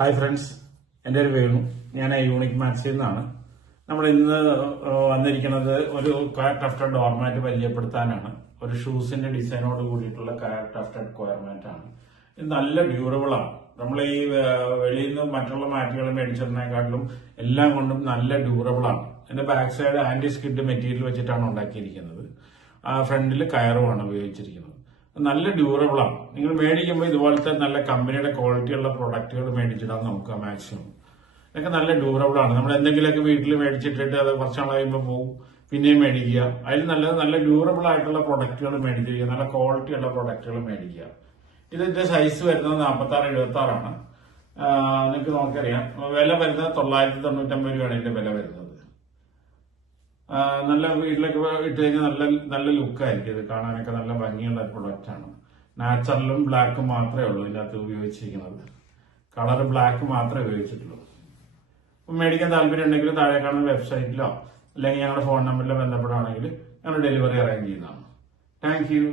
Hi friends, എൻ്റെ ഒരു വേണു. ഞാൻ യൂണിക് മാക്സിൽ നിന്നാണ്. നമ്മൾ ഇന്ന് വന്നിരിക്കുന്നത് ഒരു കയർ ടഫ്റ്റഡ് ഡോർമാറ്റ് പരിചയപ്പെടുത്താനാണ്. ഒരു ഷൂസിന്റെ ഡിസൈനോട് കൂടിയിട്ടുള്ള കയർ ടഫ്റ്റഡ് കോയർമാറ്റ് ആണ്. ഇത് നല്ല ഡ്യൂറബിൾ ആണ്. നമ്മൾ ഈ വെളിയിൽ നിന്ന് മറ്റുള്ള മാറ്റുകൾ മേടിച്ചിരുന്നേക്കാട്ടിലും എല്ലാം കൊണ്ടും നല്ല ഡ്യൂറബിൾ ആണ്. ഇതിന്റെ back side anti skid material വെച്ചിട്ടാണ് ഉണ്ടാക്കിയിരിക്കുന്നത്. ഫ്രണ്ടിൽ കയറുമാണ് ഉപയോഗിച്ചിരിക്കുന്നത്. നല്ല ഡ്യൂറബിൾ ആണ്. നിങ്ങൾ മേടിക്കുമ്പോൾ ഇതുപോലത്തെ നല്ല കമ്പനിയുടെ ക്വാളിറ്റിയുള്ള പ്രൊഡക്റ്റുകൾ മേടിച്ചിടാൻ നമുക്ക് മാക്സിമം. ഇതൊക്കെ നല്ല ഡ്യൂറബിൾ ആണ്. നമ്മൾ എന്തെങ്കിലുമൊക്കെ വീട്ടിൽ മേടിച്ചിട്ടിട്ട് അത് കുറച്ച് നാൾ കഴിയുമ്പോൾ പോകും, പിന്നെയും മേടിക്കുക. അതിൽ നല്ല ഡ്യൂറബിൾ ആയിട്ടുള്ള പ്രൊഡക്റ്റുകൾ മേടിച്ചിരിക്കുക, നല്ല ക്വാളിറ്റിയുള്ള പ്രൊഡക്റ്റുകൾ മേടിക്കുക. ഇതിന്റെ സൈസ് വരുന്നത് 46-76 നിങ്ങൾക്ക് നോക്കിയറിയാം. വില വരുന്നത് 999 രൂപയാണ് ഇതിന്റെ വില വരുന്നത്. നല്ല വീട്ടിലൊക്കെ ഇട്ട് കഴിഞ്ഞാൽ നല്ല ലുക്കായിരിക്കും. ഇത് കാണാനൊക്കെ നല്ല ഭംഗിയുള്ള പ്രൊഡക്റ്റ് ആണ്. നാച്ചുറലും ബ്ലാക്കും മാത്രമേ ഉള്ളൂ ഇതിനകത്ത് ഉപയോഗിച്ചിരിക്കുന്നത്. കളർ ബ്ലാക്ക് മാത്രമേ ഉപയോഗിച്ചിട്ടുള്ളൂ. മേടിക്കാൻ താല്പര്യം ഉണ്ടെങ്കിൽ താഴെ കാണുന്ന വെബ്സൈറ്റിലോ അല്ലെങ്കിൽ ഞങ്ങളുടെ ഫോൺ നമ്പറിലോ ബന്ധപ്പെടുകയാണെങ്കിൽ ഞങ്ങൾ ഡെലിവറി അറേഞ്ച് ചെയ്യുന്നതാണ്. Thank you.